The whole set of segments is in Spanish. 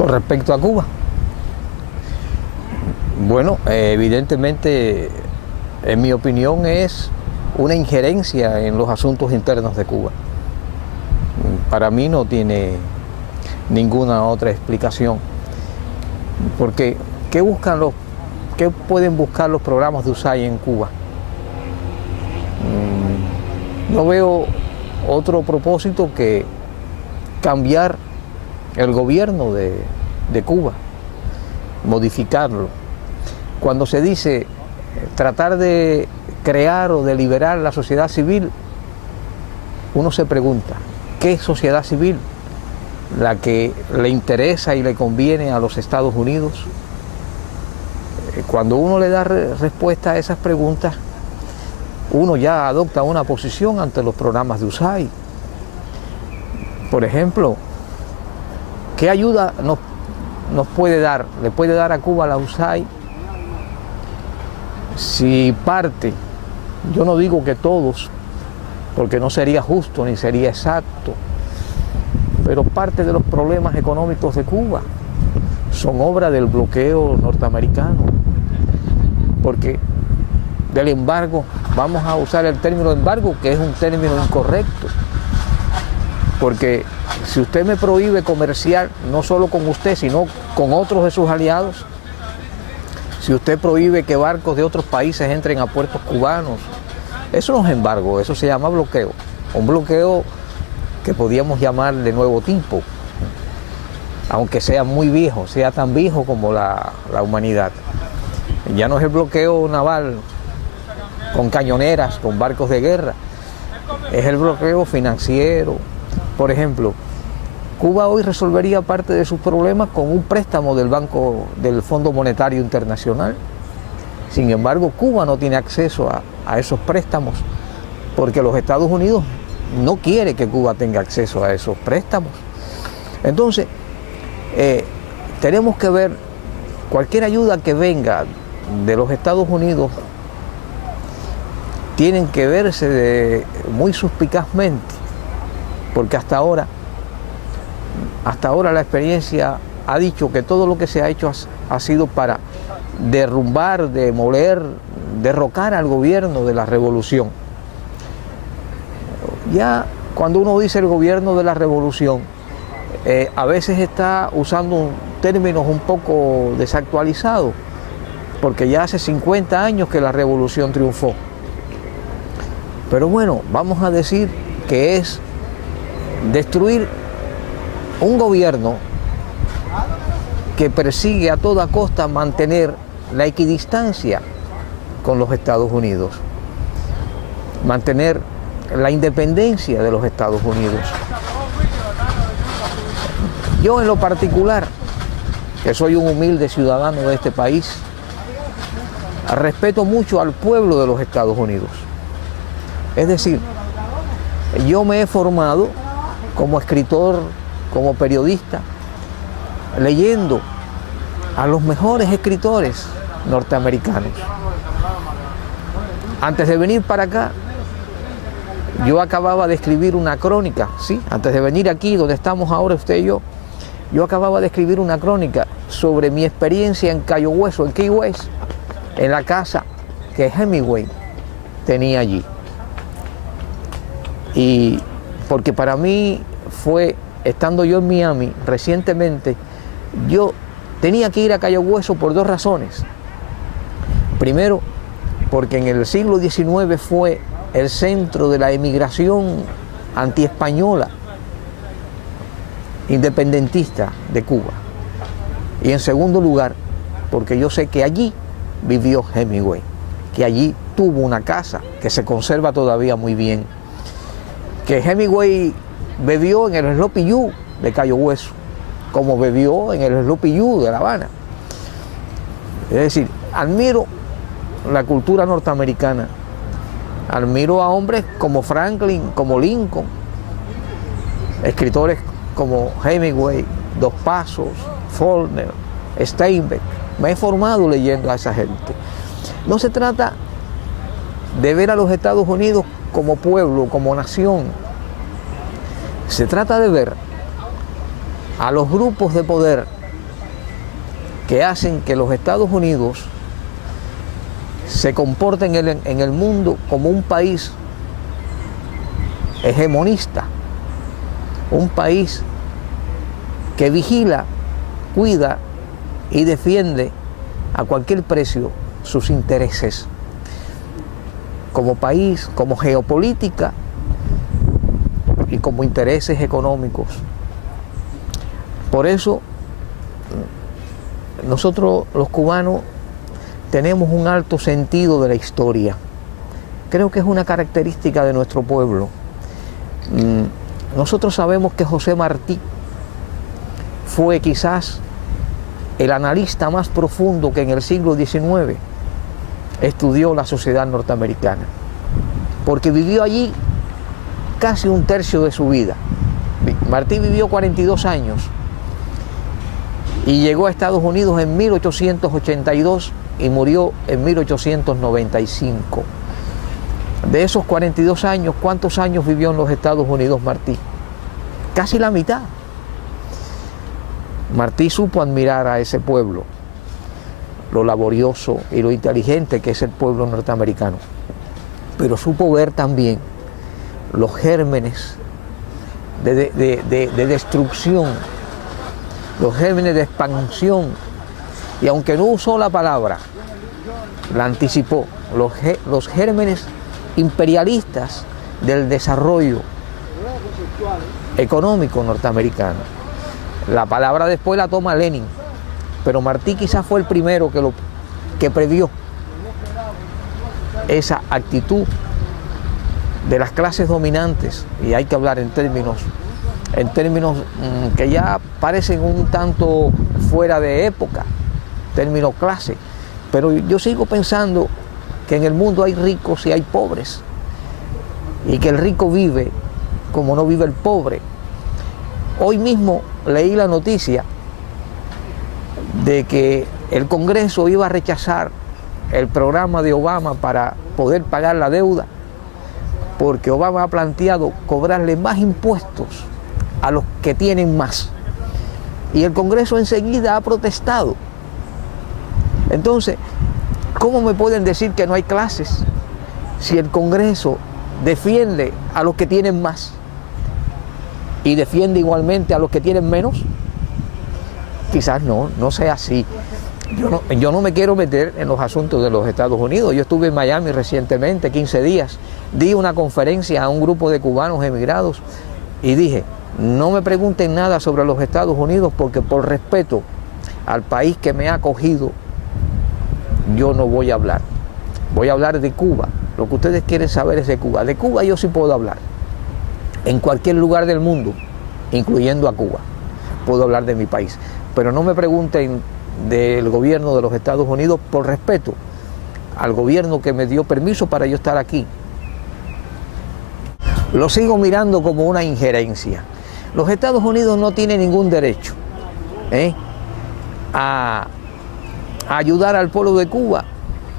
Con respecto a Cuba, bueno, evidentemente, en mi opinión, es una injerencia en los asuntos internos de Cuba. Para mí no tiene ninguna otra explicación, porque ¿qué pueden buscar los programas de USAID en Cuba? No veo otro propósito que cambiar el gobierno de Cuba, modificarlo. Cuando se dice tratar de crear o de liberar la sociedad civil, uno se pregunta, ¿qué sociedad civil? ¿La que le interesa y le conviene a los Estados Unidos? Cuando uno le da respuesta a esas preguntas, uno ya adopta una posición ante los programas de USAID. Por ejemplo, ¿qué ayuda nos puede dar? ¿Le puede dar a Cuba la USAID? Si parte, yo no digo que todos, porque no sería justo ni sería exacto, pero parte de los problemas económicos de Cuba son obra del bloqueo norteamericano, porque del embargo, vamos a usar el término embargo, que es un término incorrecto, porque si usted me prohíbe comerciar, no solo con usted, sino con otros de sus aliados, si usted prohíbe que barcos de otros países entren a puertos cubanos, eso no es embargo, eso se llama bloqueo. Un bloqueo que podríamos llamar de nuevo tipo, aunque sea muy viejo, sea tan viejo como la humanidad. Ya no es el bloqueo naval con cañoneras, con barcos de guerra, es el bloqueo financiero. Por ejemplo, Cuba hoy resolvería parte de sus problemas con un préstamo del Fondo Monetario Internacional. Sin embargo, Cuba no tiene acceso a esos préstamos porque los Estados Unidos no quiere que Cuba tenga acceso a esos préstamos. Entonces, tenemos que ver cualquier ayuda que venga de los Estados Unidos, tienen que verse muy suspicazmente, porque hasta ahora la experiencia ha dicho que todo lo que se ha hecho ha sido para derrumbar, demoler, derrocar al gobierno de la revolución. Ya cuando uno dice el gobierno de la revolución, a veces está usando términos un poco desactualizados, porque ya hace 50 años que la revolución triunfó. Pero bueno, vamos a decir que es destruir un gobierno que persigue a toda costa mantener la equidistancia con los Estados Unidos, mantener la independencia de los Estados Unidos. Yo en lo particular, que soy un humilde ciudadano de este país, respeto mucho al pueblo de los Estados Unidos. Es decir, yo me he formado como escritor, como periodista, leyendo a los mejores escritores norteamericanos. Antes de venir para acá, yo acababa de escribir una crónica, ¿sí? Antes de venir aquí, donde estamos ahora usted y yo acababa de escribir una crónica sobre mi experiencia en Cayo Hueso, en Key West, en la casa que Hemingway tenía allí. Y porque para mí fue, estando yo en Miami recientemente, yo tenía que ir a Cayo Hueso por dos razones. Primero, porque en el siglo XIX fue el centro de la emigración antiespañola, independentista de Cuba. Y en segundo lugar, porque yo sé que allí vivió Hemingway, que allí tuvo una casa que se conserva todavía muy bien, que Hemingway bebió en el Sloppy Joe de Cayo Hueso, como bebió en el Sloppy Joe de La Habana. Es decir, admiro la cultura norteamericana, admiro a hombres como Franklin, como Lincoln, escritores como Hemingway, Dos Pasos, Faulkner, Steinbeck. Me he formado leyendo a esa gente. No se trata de ver a los Estados Unidos como pueblo, como nación. Se trata de ver a los grupos de poder que hacen que los Estados Unidos se comporten en el mundo como un país hegemonista, un país que vigila, cuida y defiende a cualquier precio sus intereses como país, como geopolítica y como intereses económicos. Por eso nosotros los cubanos tenemos un alto sentido de la historia. Creo que es una característica de nuestro pueblo. Nosotros sabemos que José Martí fue quizás el analista más profundo que en el siglo XIX estudió la sociedad norteamericana, porque vivió allí casi un tercio de su vida. Martí vivió 42 años y llegó a Estados Unidos en 1882 y murió en 1895. De esos 42 años, ¿cuántos años vivió en los Estados Unidos Martí? Casi la mitad. Martí supo admirar a ese pueblo, lo laborioso y lo inteligente que es el pueblo norteamericano, pero supo ver también los gérmenes de destrucción, los gérmenes de expansión, y aunque no usó la palabra, la anticipó, los gérmenes imperialistas del desarrollo económico norteamericano. La palabra después la toma Lenin, pero Martí quizás fue el primero que previó esa actitud de las clases dominantes, y hay que hablar en términos que ya parecen un tanto fuera de época, término clase, pero yo sigo pensando que en el mundo hay ricos y hay pobres, y que el rico vive como no vive el pobre. Hoy mismo leí la noticia de que el Congreso iba a rechazar el programa de Obama para poder pagar la deuda, porque Obama ha planteado cobrarle más impuestos a los que tienen más. Y el Congreso enseguida ha protestado. Entonces, ¿cómo me pueden decir que no hay clases si el Congreso defiende a los que tienen más y defiende igualmente a los que tienen menos? Quizás no sea así. Yo no me quiero meter en los asuntos de los Estados Unidos. Yo estuve en Miami recientemente, 15 días, di una conferencia a un grupo de cubanos emigrados y dije, no me pregunten nada sobre los Estados Unidos, porque por respeto al país que me ha acogido, yo no voy a hablar. Voy a hablar de Cuba. Lo que ustedes quieren saber es de Cuba. De Cuba yo sí puedo hablar. En cualquier lugar del mundo, incluyendo a Cuba, puedo hablar de mi país. Pero no me pregunten del gobierno de los Estados Unidos, por respeto al gobierno que me dio permiso para yo estar aquí. Lo sigo mirando como una injerencia. Los Estados Unidos no tienen ningún derecho a ayudar al pueblo de Cuba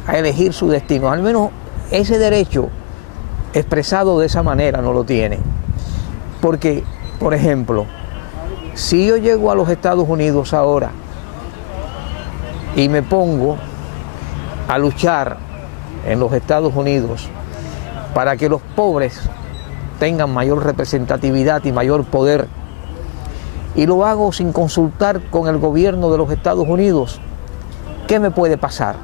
a elegir su destino. Al menos ese derecho expresado de esa manera no lo tienen. Porque, por ejemplo, si yo llego a los Estados Unidos ahora y me pongo a luchar en los Estados Unidos para que los pobres tengan mayor representatividad y mayor poder, y lo hago sin consultar con el gobierno de los Estados Unidos, ¿qué me puede pasar?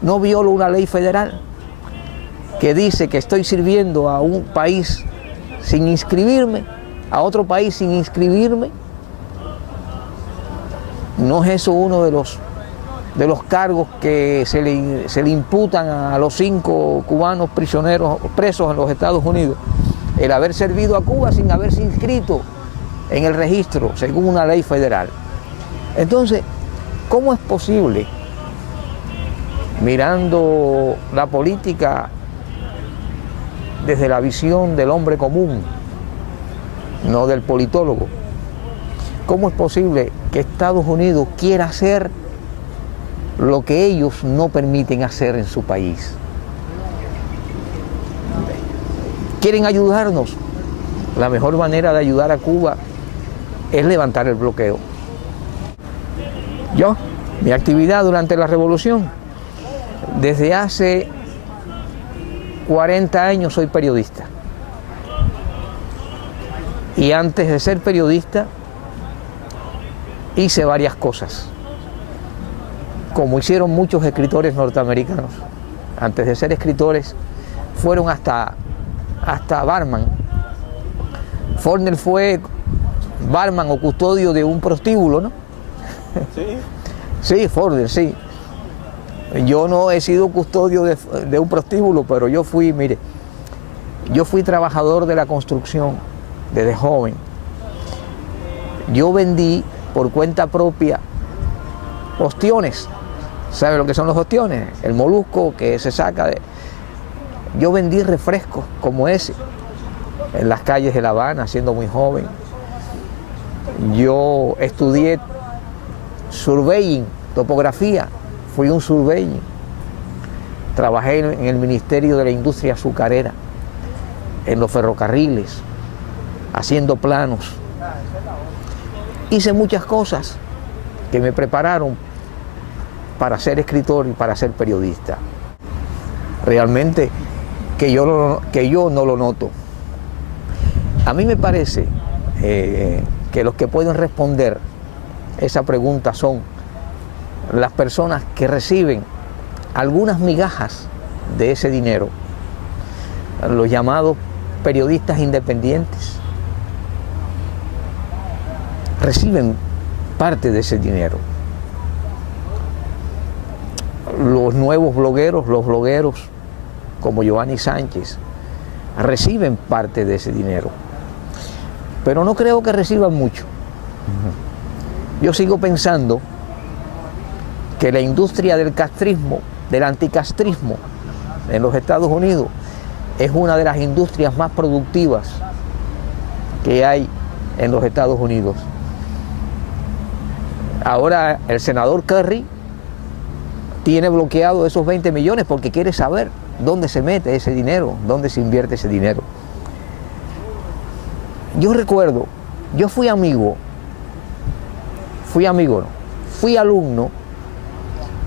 ¿No violo una ley federal que dice que estoy sirviendo a un país sin inscribirme, a otro país sin inscribirme? ¿No es eso uno de los cargos que se le imputan a los 5 cubanos prisioneros presos en los Estados Unidos? El haber servido a Cuba sin haberse inscrito en el registro según una ley federal. Entonces, ¿cómo es posible, mirando la política desde la visión del hombre común, no del politólogo, cómo es posible que Estados Unidos quiera hacer lo que ellos no permiten hacer en su país? ¿Quieren ayudarnos? La mejor manera de ayudar a Cuba es levantar el bloqueo. Yo Mi actividad durante la Revolución, desde hace 40 años soy periodista. Y antes de ser periodista, hice varias cosas, como hicieron muchos escritores norteamericanos. Antes de ser escritores, fueron hasta barman. Faulkner fue barman o custodio de un prostíbulo, ¿no? Sí. Sí, Faulkner, sí. Yo no he sido custodio de un prostíbulo, pero yo fui trabajador de la construcción desde joven. Yo vendí por cuenta propia ostiones. ¿Sabe lo que son los ostiones? El molusco que se saca de... Yo vendí refrescos como ese en las calles de La Habana, siendo muy joven. Yo estudié surveying, topografía, fui un surveying. Trabajé en el Ministerio de la Industria Azucarera, en los ferrocarriles, haciendo planos. Hice muchas cosas que me prepararon para ser escritor y para ser periodista. Realmente que yo no lo noto. A mí me parece que los que pueden responder esa pregunta son las personas que reciben algunas migajas de ese dinero, los llamados periodistas independientes. Reciben parte de ese dinero. Los nuevos blogueros, los blogueros como Giovanni Sánchez, reciben parte de ese dinero. Pero no creo que reciban mucho. Yo sigo pensando que la industria del castrismo, del anticastrismo en los Estados Unidos, es una de las industrias más productivas que hay en los Estados Unidos. Ahora el senador Kerry tiene bloqueado esos 20 millones porque quiere saber dónde se mete ese dinero, dónde se invierte ese dinero. Yo recuerdo, yo fui alumno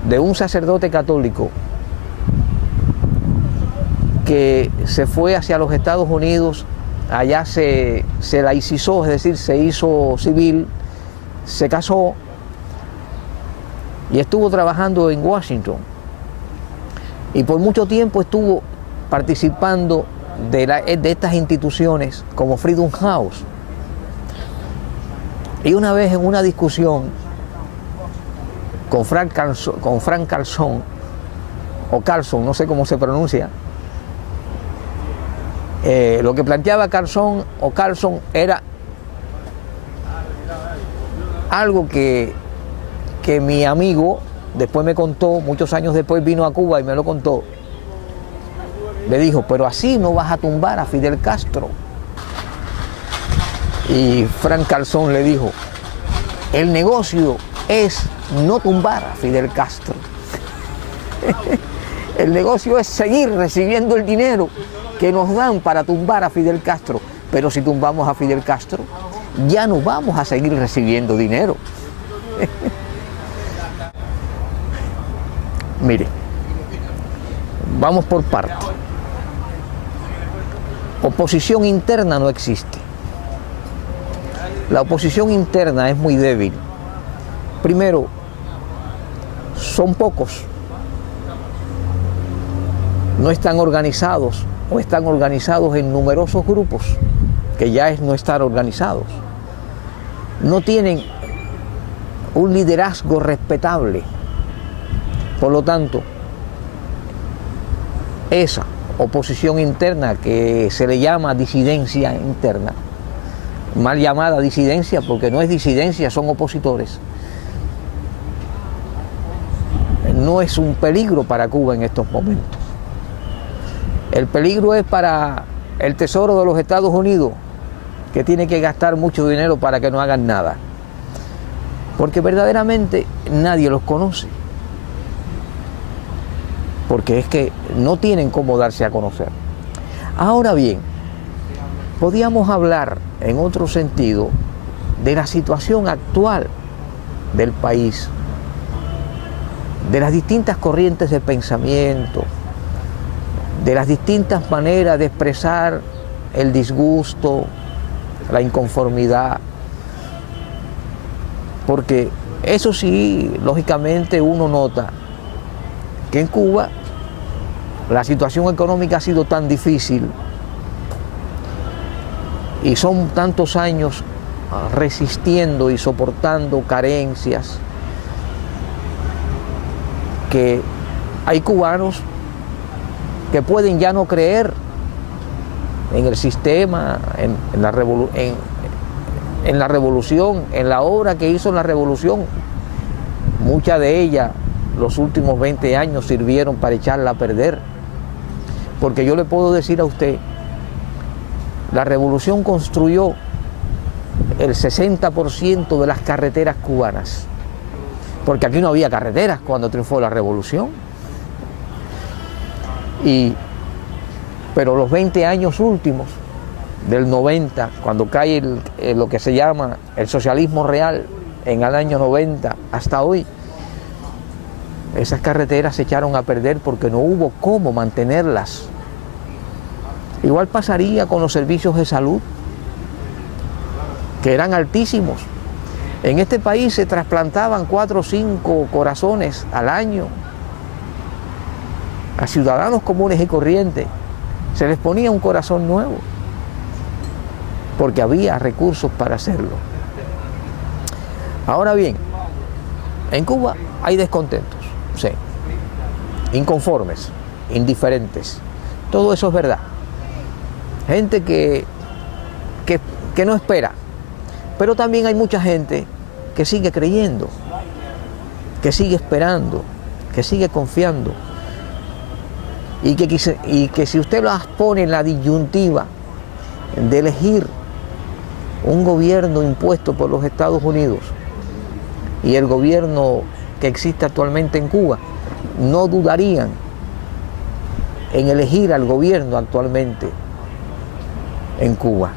de un sacerdote católico que se fue hacia los Estados Unidos, allá se laicizó, es decir, se hizo civil, se casó y estuvo trabajando en Washington. Y por mucho tiempo estuvo participando de estas instituciones como Freedom House. Y una vez en una discusión con Frank Carlson, o Carlson, no sé cómo se pronuncia, lo que planteaba Carlson era algo que mi amigo después me contó, muchos años después vino a Cuba y me lo contó. Le dijo, pero así no vas a tumbar a Fidel Castro. Y Frank Carlson le dijo, el negocio es no tumbar a Fidel Castro. El negocio es seguir recibiendo el dinero que nos dan para tumbar a Fidel Castro. Pero si tumbamos a Fidel Castro, ya no vamos a seguir recibiendo dinero. Mire, vamos por partes. Oposición interna no existe. La oposición interna es muy débil. Primero, son pocos. No están organizados o están organizados en numerosos grupos, que ya es no estar organizados. No tienen un liderazgo respetable. Por lo tanto, esa oposición interna que se le llama disidencia interna, mal llamada disidencia porque no es disidencia, son opositores, no es un peligro para Cuba en estos momentos. El peligro es para el Tesoro de los Estados Unidos, que tiene que gastar mucho dinero para que no hagan nada, porque verdaderamente nadie los conoce, porque es que no tienen cómo darse a conocer. Ahora bien, podíamos hablar en otro sentido de la situación actual del país. de las distintas corrientes de pensamiento, de las distintas maneras de expresar el disgusto, la inconformidad, porque eso sí, lógicamente uno nota que en Cuba la situación económica ha sido tan difícil y son tantos años resistiendo y soportando carencias que hay cubanos que pueden ya no creer en el sistema, en la revolución, en la obra que hizo la revolución. Muchas de ellas, los últimos 20 años sirvieron para echarla a perder. Porque yo le puedo decir a usted, la revolución construyó el 60% de las carreteras cubanas. Porque aquí no había carreteras cuando triunfó la revolución. Pero los 20 años últimos, del 90, cuando cae lo que se llama el socialismo real, en el año 90 hasta hoy, esas carreteras se echaron a perder porque no hubo cómo mantenerlas. Igual pasaría con los servicios de salud, que eran altísimos. En este país se trasplantaban 4 o 5 corazones al año a ciudadanos comunes y corrientes. Se les ponía un corazón nuevo, porque había recursos para hacerlo. Ahora bien, en Cuba hay descontentos, sí, inconformes, indiferentes, todo eso es verdad. Gente que no espera, pero también hay mucha gente que sigue creyendo, que sigue esperando, que sigue confiando, y que si usted las pone en la disyuntiva de elegir un gobierno impuesto por los Estados Unidos y el gobierno que existe actualmente en Cuba, no dudarían en elegir al gobierno actualmente en Cuba.